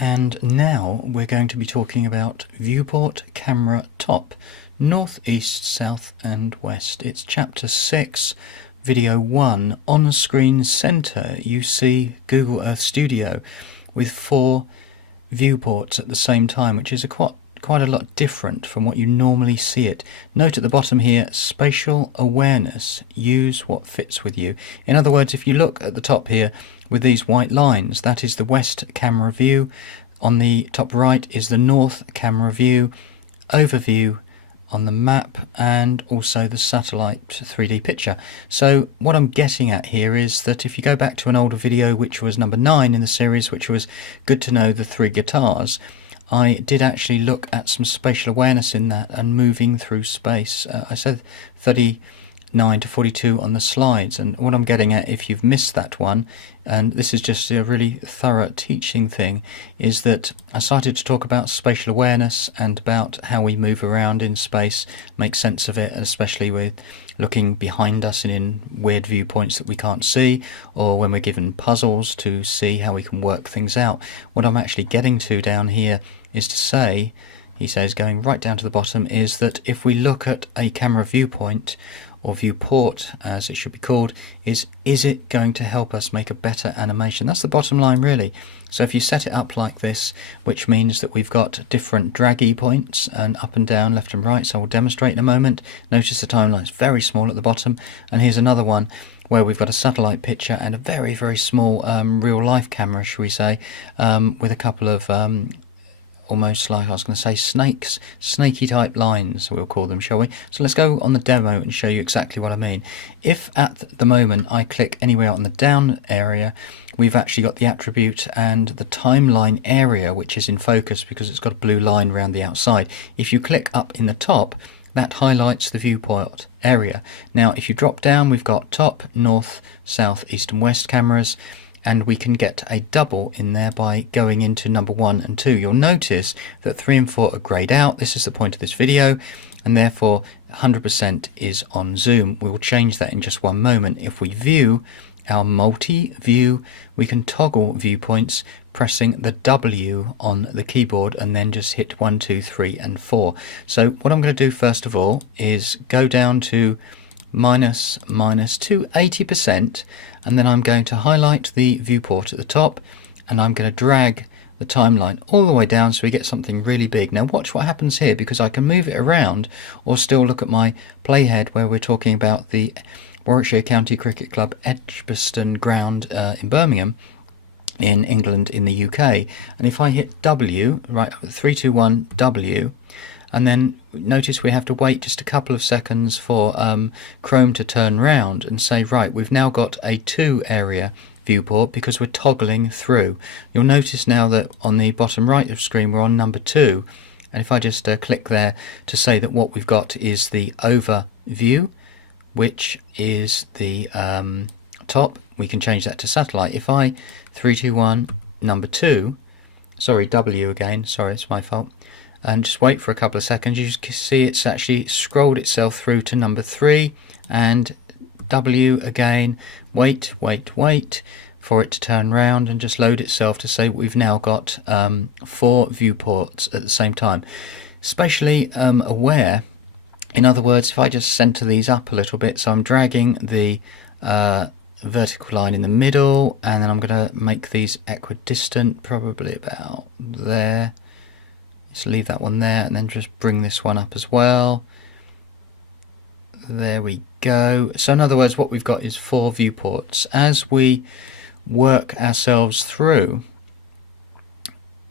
And now we're going to be talking about viewport camera top, north, east, south and west. It's chapter 6, video 1. On screen center you see Google Earth Studio with 4 viewports at the same time, which is quite a lot different from what you normally see it. Note at the bottom here, spatial awareness, use what fits with you. In other words, if you look at the top here with these white lines, that is the west camera view. On the top right is the north camera view, overview on the map, and also the satellite 3D picture. So what I'm getting at here is that if you go back to an older video, which was number 9 in the series, which was Good to Know the 3 Guitars, I did actually look at some spatial awareness in that and moving through space. I said 39 to 42 on the slides, and what I'm getting at, if you've missed that one, and this is just a really thorough teaching thing, is that I started to talk about spatial awareness and about how we move around in space, make sense of it, especially with looking behind us and in weird viewpoints that we can't see, or when we're given puzzles to see how we can work things out. What I'm actually getting to down here is to say, he says, going right down to the bottom, is that if we look at a camera viewpoint, or viewport as it should be called, is it going to help us make a better animation? That's the bottom line really. So if you set it up like this, which means that we've got different draggy points and up and down, left and right, so I'll demonstrate in a moment. Notice the timeline is very small at the bottom, and here's another one where we've got a satellite picture and a very, very small real life camera, shall we say, with a couple of almost like, I was going to say snakes, snaky type lines, we'll call them, shall we? So let's go on the demo and show you exactly what I mean. If at the moment I click anywhere on the down area, we've actually got the attribute and the timeline area, which is in focus because it's got a blue line around the outside. If you click up in the top, that highlights the viewport area. Now if you drop down, we've got top, north, south, east and west cameras, and we can get a double in there by going into number 1 and 2. You'll notice that 3 and 4 are greyed out. This is the point of this video, and therefore 100% is on zoom. We will change that in just one moment. If we view our multi-view, we can toggle viewpoints pressing the W on the keyboard and then just hit 1, 2, 3 and 4. So what I'm going to do first of all is go down to minus to 80%, and then I'm going to highlight the viewport at the top, and I'm going to drag the timeline all the way down so we get something really big. Now watch what happens here, because I can move it around or still look at my playhead where we're talking about the Warwickshire County Cricket Club Edgbaston ground in Birmingham in England in the UK. And if I hit W, right, 3, 2, 1, W, and then notice we have to wait just a couple of seconds for Chrome to turn round and say, right, we've now got a 2 area viewport because we're toggling through. You'll notice now that on the bottom right of screen we're on number 2, and if I just click there to say that what we've got is the overview, which is the top, we can change that to satellite. If I 3, 2, 1, number 2, sorry, W again, sorry, it's my fault, and just wait for a couple of seconds, you can see it's actually scrolled itself through to number 3, and W again, wait for it to turn round and just load itself to say we've now got 4 viewports at the same time. Spatially aware, in other words, if I just center these up a little bit, so I'm dragging the vertical line in the middle, and then I'm going to make these equidistant, probably about there. Just leave that one there, and then just bring this one up as well. There we go. So in other words, what we've got is 4 viewports. As we work ourselves through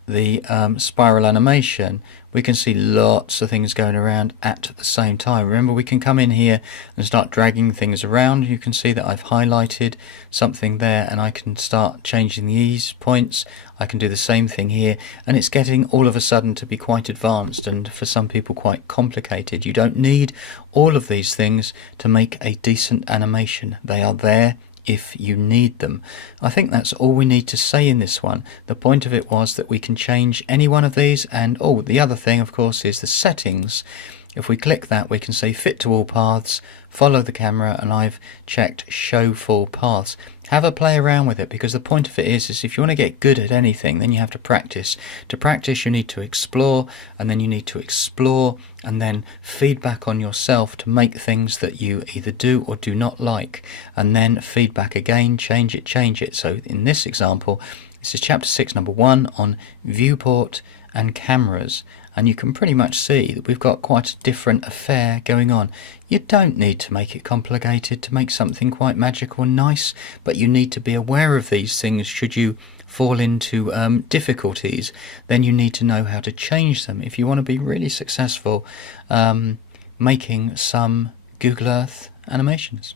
the spiral animation, we can see lots of things going around at the same time. Remember, we can come in here and start dragging things around. You can see that I've highlighted something there, and I can start changing these points. I can do the same thing here, and it's getting all of a sudden to be quite advanced and for some people quite complicated. You don't need all of these things to make a decent animation. They are there if you need them. I think that's all we need to say in this one. The point of it was that we can change any one of these, and the other thing of course is the settings. If we click that, we can say fit to all paths, follow the camera, and I've checked show full paths. Have a play around with it, because the point of it is if you want to get good at anything, then you have to practice. To practice, you need to explore, and then you need to explore and then feedback on yourself to make things that you either do or do not like, and then feedback again, change it. So in this example, this is chapter 6, number 1 on viewport and cameras, and you can pretty much see that we've got quite a different affair going on. You don't need to make it complicated to make something quite magical and nice, but you need to be aware of these things. Should you fall into difficulties, then you need to know how to change them if you want to be really successful making some Google Earth animations.